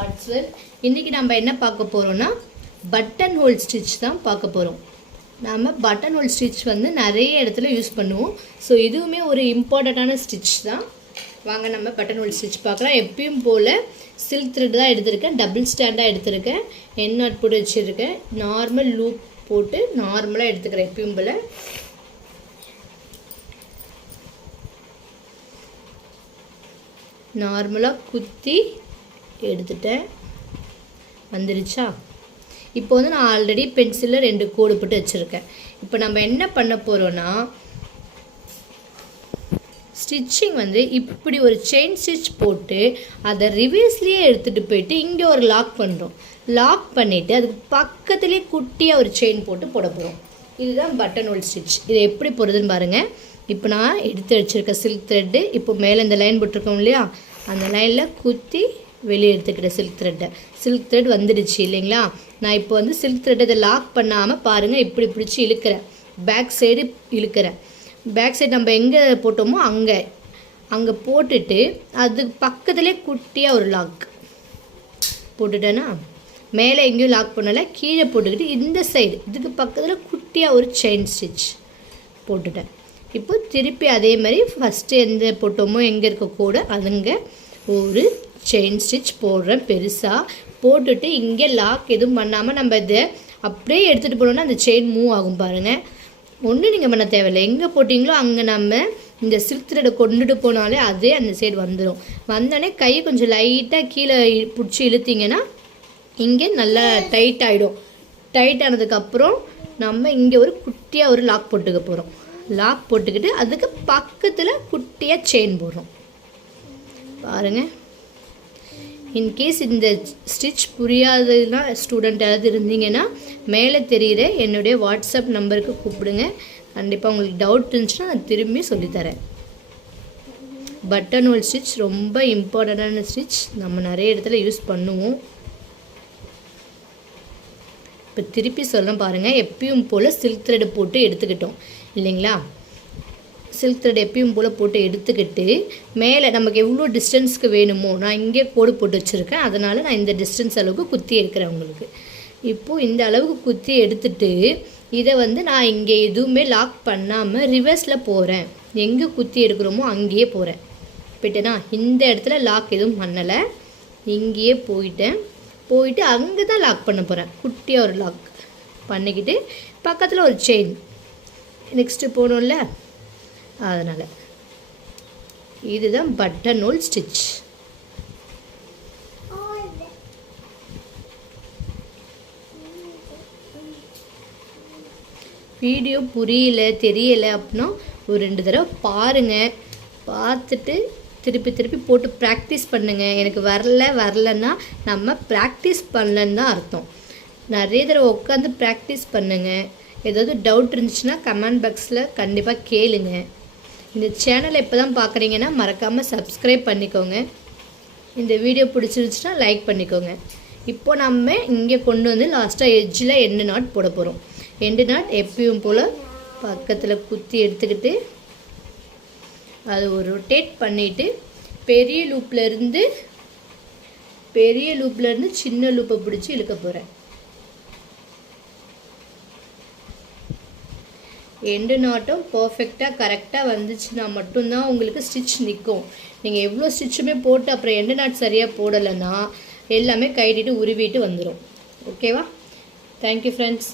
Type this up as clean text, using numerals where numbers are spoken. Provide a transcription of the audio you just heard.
ஆர்ட்ஸ்வேர். இன்றைக்கி நம்ம என்ன பார்க்க போகிறோன்னா பட்டன் ஹோல் ஸ்டிச் தான் பார்க்க போகிறோம். நம்ம பட்டன் ஹோல் ஸ்டிச் வந்து நிறைய இடத்துல யூஸ் பண்ணுவோம். ஸோ இதுவுமே ஒரு இம்பார்ட்டண்ட்டான ஸ்டிச் தான். வாங்க நம்ம பட்டன் ஹோல் ஸ்டிச் பார்க்கலாம். எப்பயும் போல் சில்க் த்ரெட் தான் எடுத்திருக்கேன், டபுள் ஸ்டாண்டாக எடுத்திருக்கேன், என் நாட் போட்டு வச்சுருக்கேன், நார்மல் லூப் போட்டு நார்மலாக எடுத்துக்கிறேன். எப்பயும் போல் நார்மலாக குத்தி எடுத்துட்டேன். வந்துருச்சா? இப்போ வந்து நான் ஆல்ரெடி பென்சிலில் 2 கோடு போட்டு வச்சுருக்கேன். இப்போ நம்ம என்ன பண்ண போகிறோன்னா ஸ்டிச்சிங் வந்து இப்படி ஒரு செயின் ஸ்டிச் போட்டு அதை ரிவர்ஸ்லேயே எடுத்துகிட்டு போயிட்டு இங்கே ஒரு லாக் பண்ணுறோம். லாக் பண்ணிவிட்டு அதுக்கு பக்கத்துலேயே குட்டியாக ஒரு செயின் போட்டு போட போகிறோம். இதுதான் பட்டன் ஹோல் ஸ்டிச். இது எப்படி போடுறதுன்னு பாருங்கள். இப்போ நான் எடுத்து வச்சுருக்க சில்க் த்ரெட்டு இப்போ மேலே இந்த லைன் போட்டிருக்கோம் இல்லையா, அந்த லைனில் குத்தி வெளியே எடுத்துக்கிட்டேன் சில்க் த்ரெட் வந்துடுச்சு இல்லைங்களா. நான் இப்போ வந்து சில்க் த்ரெட்டை இதை லாக் பண்ணாமல் பாருங்கள், இப்படி பிடிச்சி இழுக்கிறேன், பேக் சைடு இழுக்கிறேன். பேக் சைடு நம்ம எங்கே போட்டோமோ அங்கே போட்டுட்டு அது பக்கத்துலேயே குட்டியாக ஒரு லாக் போட்டுட்டேன்னா, மேலே எங்கேயும் லாக் பண்ணலை, கீழே போட்டுக்கிட்டு இந்த சைடு இதுக்கு பக்கத்தில் குட்டியாக ஒரு செயின் ஸ்டிச் போட்டுட்டேன். இப்போ திருப்பி அதே மாதிரி ஃபஸ்ட்டு எந்த போட்டோமோ எங்கே இருக்க கூட அதுங்க ஒரு செயின் ஸ்டிச் போடுறேன் பெருசாக போட்டுட்டு இங்கே லாக் எதுவும் பண்ணாமல் நம்ம இதை அப்படியே எடுத்துகிட்டு போனோன்னா அந்த செயின் மூவ் ஆகும் பாருங்கள். ஒன்றும் நீங்கள் பண்ண தேவையில்லை, எங்கே போட்டிங்களோ அங்கே நம்ம இந்த சில்க் த்ரெட்டை கொண்டுட்டு போனாலே அதே அந்த சைடு வந்துடும். வந்தோடனே கை கொஞ்சம் லைட்டாக கீழே பிடிச்சி இழுத்திங்கன்னா இங்கே நல்லா டைட் ஆகிடும். டைட் ஆனதுக்கப்புறம் நம்ம இங்கே ஒரு குட்டியாக ஒரு லாக் போட்டுக்க போகிறோம். லாக் போட்டுக்கிட்டு அதுக்கு பக்கத்தில் குட்டியாக செயின் போடுறோம் பாருங்கள். இன்கேஸ் இந்த ஸ்டிச் புரியாததுன்னா ஸ்டூடெண்ட் யாராவது இருந்தீங்கன்னா மேலே தெரிகிற என்னுடைய வாட்ஸ்அப் நம்பருக்கு கூப்பிடுங்க. கண்டிப்பாக உங்களுக்கு டவுட் இருந்துச்சுன்னா நான் திரும்பி சொல்லித்தரேன். பட்டன் ஹோல் ஸ்டிச் ரொம்ப இம்பார்ட்டண்ட்டான ஸ்டிச், நம்ம நிறைய இடத்துல யூஸ் பண்ணுவோம். இப்போ திருப்பி சொல்கிறேன் பாருங்கள். எப்பயும் போல் சில்க் த்ரெட் போட்டு எடுத்துக்கிட்டோம் இல்லைங்களா. சில்க் த்ரெட் எப்பயும் போல் போட்டு எடுத்துக்கிட்டு மேலே நமக்கு எவ்வளோ டிஸ்டன்ஸ்க்கு வேணுமோ, நான் இங்கே கோடு போட்டு வச்சுருக்கேன், அதனால் நான் இந்த டிஸ்டன்ஸ் அளவுக்கு குத்தி எடுக்கிறேன் உங்களுக்கு. இப்போது இந்த அளவுக்கு குத்தி எடுத்துட்டு இதை வந்து நான் இங்கே எதுவுமே லாக் பண்ணாமல் ரிவர்ஸில் போகிறேன். எங்கே குத்தி எடுக்கிறோமோ அங்கேயே போகிறேன். போயிட்டேன்னா இந்த இடத்துல லாக் எதுவும் பண்ணலை, இங்கேயே போயிட்டு அங்கே தான் லாக் பண்ண போகிறேன். குட்டியாக ஒரு லாக் பண்ணிக்கிட்டு பக்கத்தில் ஒரு செயின் நெக்ஸ்ட்டு போகணும்ல, அதனால் இதுதான் பட்டன் ஹோல் ஸ்டிச். வீடியோ தெரியலை அப்படின்னா ஒரு 2 தடவை பாருங்கள். பார்த்துட்டு திருப்பி போட்டு ப்ராக்டிஸ் பண்ணுங்கள். எனக்கு வரலன்னா நம்ம ப்ராக்டிஸ் பண்ணலன்னு தான் அர்த்தம். நிறைய தடவை உட்காந்து ப்ராக்டிஸ் பண்ணுங்கள். ஏதாவது டவுட் இருந்துச்சுன்னா கமெண்ட் பாக்ஸில் கண்டிப்பாக கேளுங்க. இந்த சேனலை இப்போ தான் பார்க்குறீங்கன்னா மறக்காமல் சப்ஸ்கிரைப் பண்ணிக்கோங்க. இந்த வீடியோ பிடிச்சிருந்துச்சுன்னா லைக் பண்ணிக்கோங்க. இப்போது நம்ம இங்கே கொண்டு வந்து லாஸ்ட்டாக எட்ஜில் எண்டு நாட் போட போகிறோம். எண்டு நாட் எப்பயும் போல் பக்கத்தில் குத்தி எடுத்துக்கிட்டு அது ஒரு ரொட்டேட் பண்ணிவிட்டு பெரிய லூப்லேருந்து சின்ன லூப்பை பிடிச்சி இழுக்க போகிறேன். எண்டு நாட்டும் பர்ஃபெக்டாக கரெக்டாக வந்துச்சுன்னா மட்டும்தான் உங்களுக்கு ஸ்டிச் நிற்கும். நீங்கள் எவ்வளோ ஸ்டிச்சுமே போட்டு அப்புறம் எண்டு நாட் சரியாக போடலைன்னா எல்லாமே கைட்டிட்டு உருவிட்டு வந்துடும். ஓகேவா? Thank you friends.